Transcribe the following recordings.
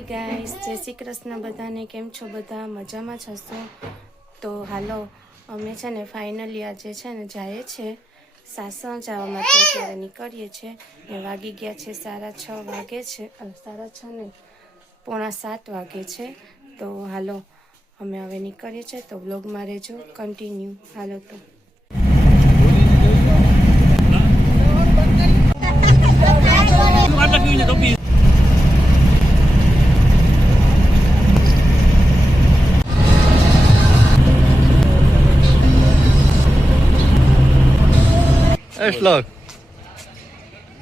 Hi guys, જય શ્રી કૃષ્ણ બધાને. કેમ છો બધા? મજામાં જ તો હાલો, અમે છે ને ફાઇનલી આજે છે ને જાય છે સાસણ જવા માટે. અત્યારે નીકળીએ છીએ. ને વાગી ગયા છે સાડા છ વાગે છે. સાડા છ ને પોણા સાત વાગે છે. તો હાલો, અમે હવે નીકળીએ છીએ. તો બ્લોગમાં રહેજો. કન્ટિન્યુ. હાલો તો.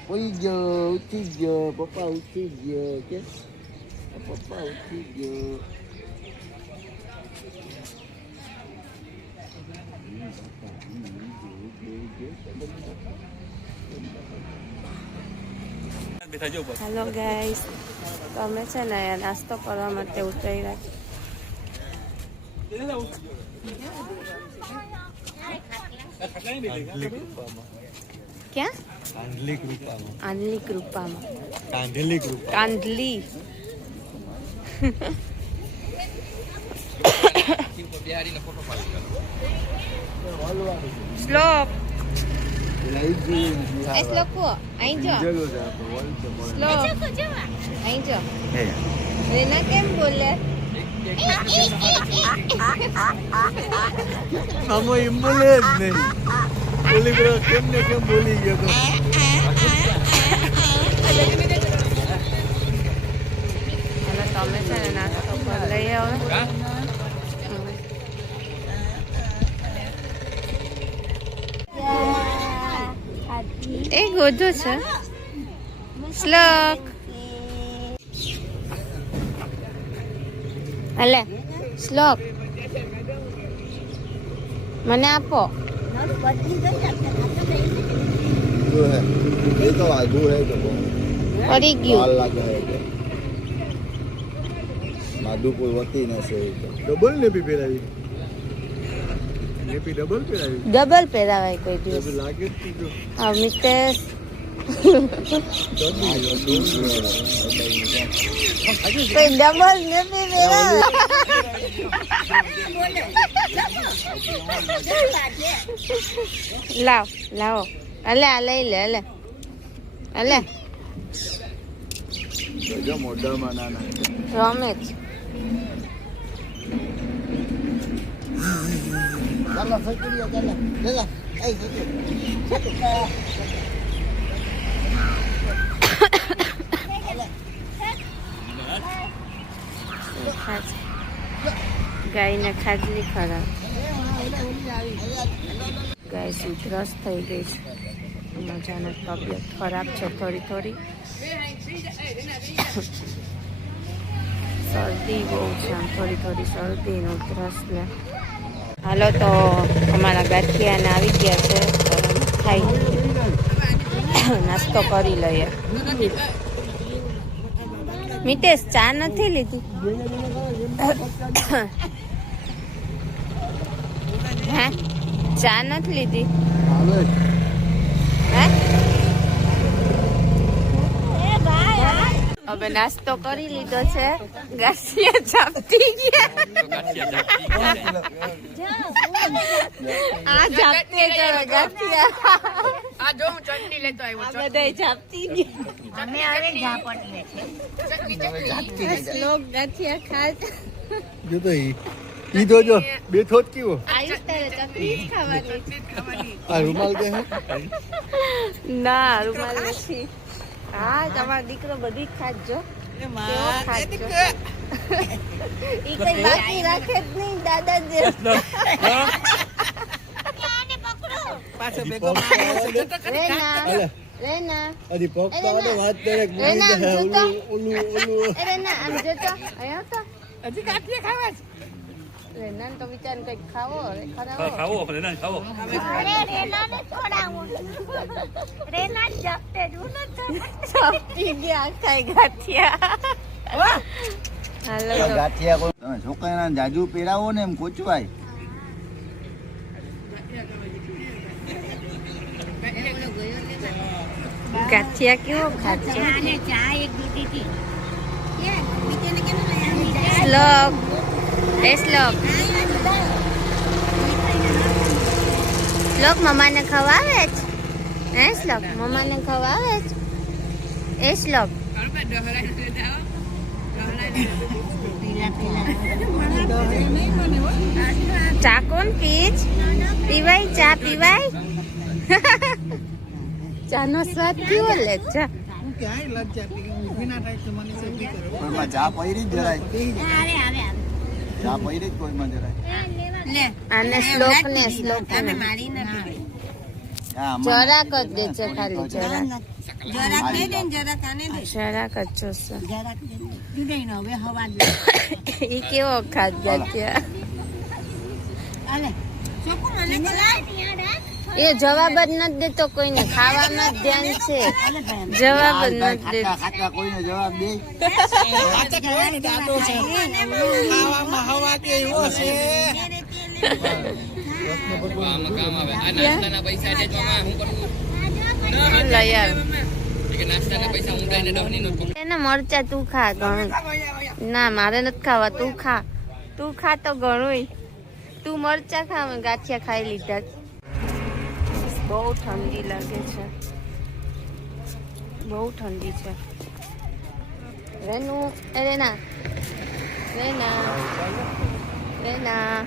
ઉઈ ગયો ઉઠી ગયો પપ્પા ઉઠી ગયો કે પપ્પા ઉઠી ગયો હાલો ગાઈસ તો અમે છે ને અહીંયા નાસ્તો કરવા માટે ઉતર્યા ક્યાં? કાંધલી કૃપામાં આંધલી કૃપામાં કાંધલી કૃપા કાંધલી અહીં જો. અહીં રેના કેમ બોલે? આમાં એમ બોલે જ નહીં. બોલી બ્રો કેમ ને કેમ બોલી ગયો તો? છે ને નાસ્તો પર લઈ આવો. એ ગોધો છે. શ્લોક. અલે, શ્લોક. મને આપો. એ તો લાગુ કોઈ વતી ન ડબલ ને બી પહેરાવી. ડબલ પહેરાવી ડબલ લાગે હા Mitesh. Tình đã mừng nữa Phi Phi đó Lào, lào. Anh là lấy lệ lệ Anh là Romet Dale, fue tuyo, dale, dale. Ahí, ahí. ગાયને ખાજલી ખરાબ ગાય સુધરસ થઈ ગઈ છે. મજાનો તબિયત ખરાબ છે થોડી થોડી. શરદી બહુ છે થોડી થોડી શરદી ઉધરસ ને હાલો તો અમારા ગાંઠિયાને આવી ગયા છે. ખાઈ. નાસ્તો કરી લઈએ. મિતેશ ચા નથી લીધી? હે? ચા નથી લીધી? હવે નાસ્તો કરી લીધો છે. ગાંઠિયા ચાપતી ગયા. આ જો હું ચટણી લેતો આવ્યો બધાય જાપતી અમે હવે ઝાપટ લે લોક ગાંઠિયા ખાય જો તો ઈ ઈ જો બે થોત કેવો આયુષ તારે ચટણી. જ ખાવાની. આ રૂમાલ કે હે? ના રૂમાલ નથી. હા તમારો દીકરો બધી ખાજો ઈ કઈ બાકી રાખે જ નહીં દાદા જે. રેના. અલે. રેના. હજી પગ તો આડો વાત કરે કે એ જોતો. ઓલું ઓલું ઓલું. રેના આમ જતો. અહીંયા તો હજી કાઠીએ ખાવા છે. રેના તો વિચાર કંઈક ખાવો ખરાવો ખાવો રેના ખાવો. છપટી ગયા ખાઈ ગાંઠિયા. હાલો. તો કોઈ તમે છોકરાના જાજુ પેરાવો ને એમ કોચવાય ગાંઠિયા કેવો હતી. શ્લોક એ શ્લોક શ્લોક મમ્માને ખવાવે જ? હે શ્લોક મમ્માને ખવાવે જ? એ શ્લોક ચા કોણ પીચ પીવાય? ચા પીવાય? ચાનો સ્વાદ કેવો લે. ચા જરાક જ દે છે ખાલી જરાક. જરાક દે દે ને જરાક આને દે. જરાક જ જોશે. જરાક દે. દે દે ને હવે હવા દે. ઈ કેવો આલે ચોકો મને ખલાય એ જવાબ જ નથી દેતો કોઈને. ખાવામાં જ ધ્યાન છે. જવાબ જ નથી ખાતા દેતો. ખાતા કોઈને જવાબ દે. લઈ આવ એના મરચા તું ખા ઘણું. ના મારે નથી ખાવા. તું ખા. તું ખા તો ઘણું તું મરચા ખા ગાંઠિયા ખાઈ લીધા. છે. બહુ ઠંડી લાગે છે. બહુ ઠંડી છે. રેનું, એ રેના. રેના. રેના.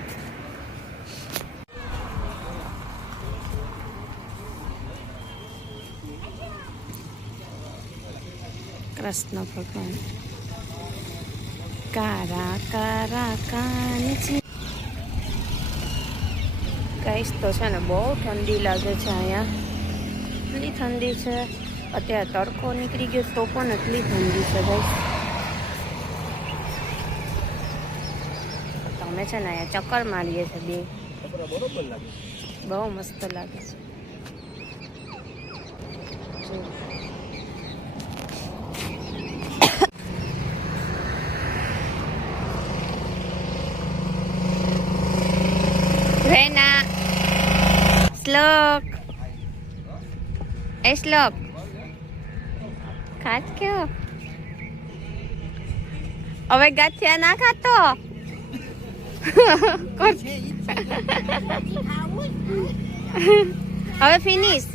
કૃષ્ણ ભગવાન. કારા કારા, કાનજી. ગાઈસ તો છે ને, બહુ ઠંડી લાગે છે અહીંયા. એટલી ઠંડી છે. અત્યારે તડકો નીકળી ગયો તો પણ એટલી ઠંડી છે ગાઈસ તમે છે ને અહીંયા ચક્કર મારીએ છે બે. બહુ મસ્ત લાગે છે જો. રેના શ્લોક એ શ્લોક ખાત કેવો હવે ગાંઠિયા ના ખાતો? હવે ફિનિશ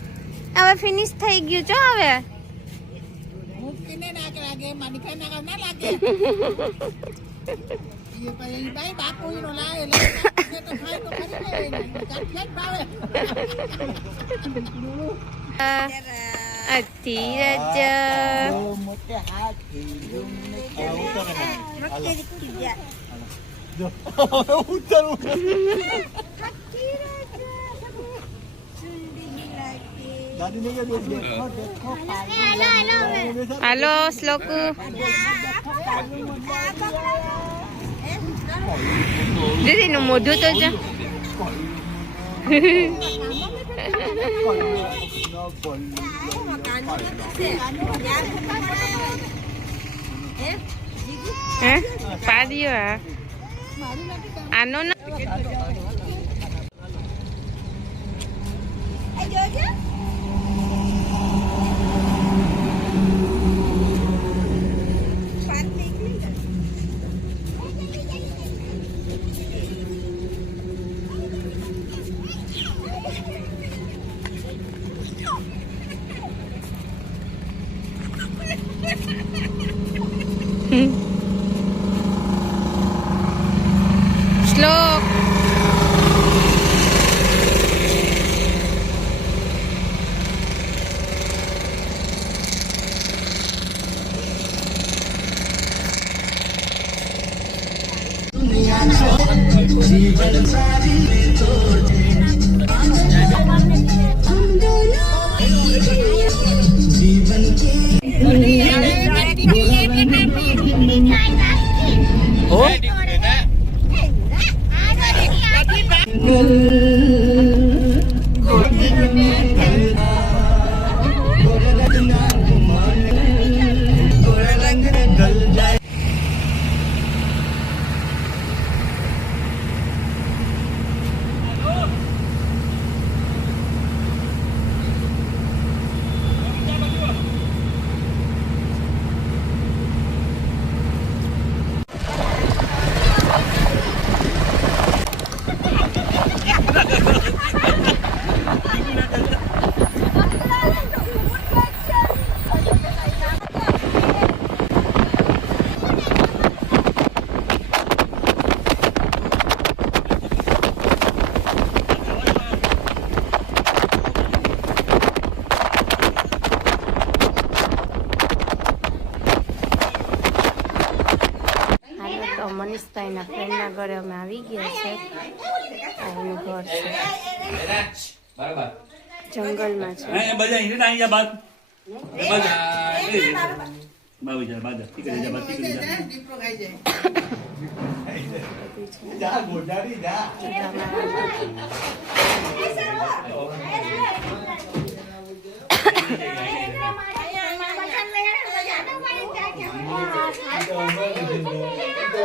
હવે ફિનિશ થઈ ગયું છો હવે લાગે મારી ના ના લાગે એ પછી ભાઈ બાપુ નો લાવે લે તો ખાય તો ખરી ને ગાંઠિયા જ ભાવે ધીરજ મોટે હાથી હાલો શ્લોકુ દીદી નું મોઢું તો છે હે આનો ના મનીષભાઈના ફ્રેન્ડના ઘરે અમે આવી ગયા છે. એનું ઘર છે. જંગલમાં છે. હિંડે જા બાદ બાદ બાબુ જા બાદ ઠીક જા બાદ ઠીક છે જા દીપડો ખાઈ જાય બધી છે જા ગોડાડી જા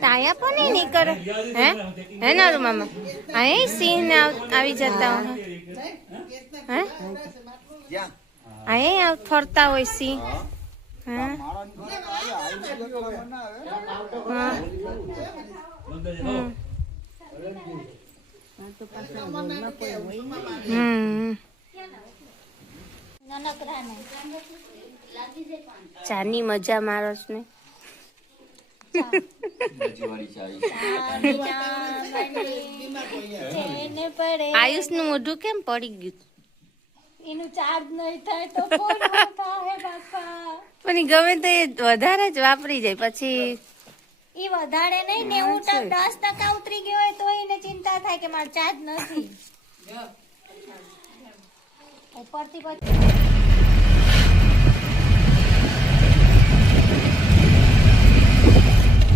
તાયા પણ નહીં નીકળે હે? હે નારું મામા? અહીં સિંહ ને આવ- જતા હોય. હે? અહીં આવ- ફરતા હોય સિંહ. ચાની મજા મારો છો ને. આયુષનું મોઢું કેમ પડી ગયું? એનું ચાર્જ નહીં થાય તો પણ ગમે તે વધારે જ વાપરી જાય પછી એ વધારે નહીં નેવું દસ ટકા ઉતરી ગયો હોય તો એને ચિંતા થાય કે મારો ચાર્જ નથી. ઉપરથી પછી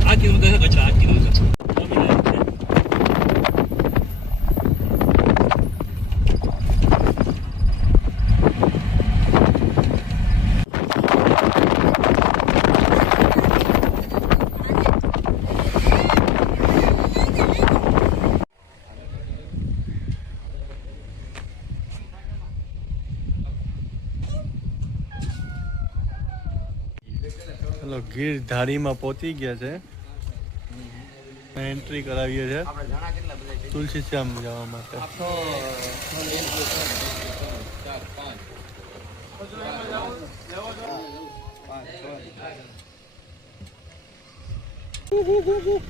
આ કીધું તો કચરા આ કીધું છે ચલો ગીર ધારીમાં પહોંચી ગયા છે. એન્ટ્રી કરાવીએ છે? તુલસી શ્યામ જવા માટે. હાલો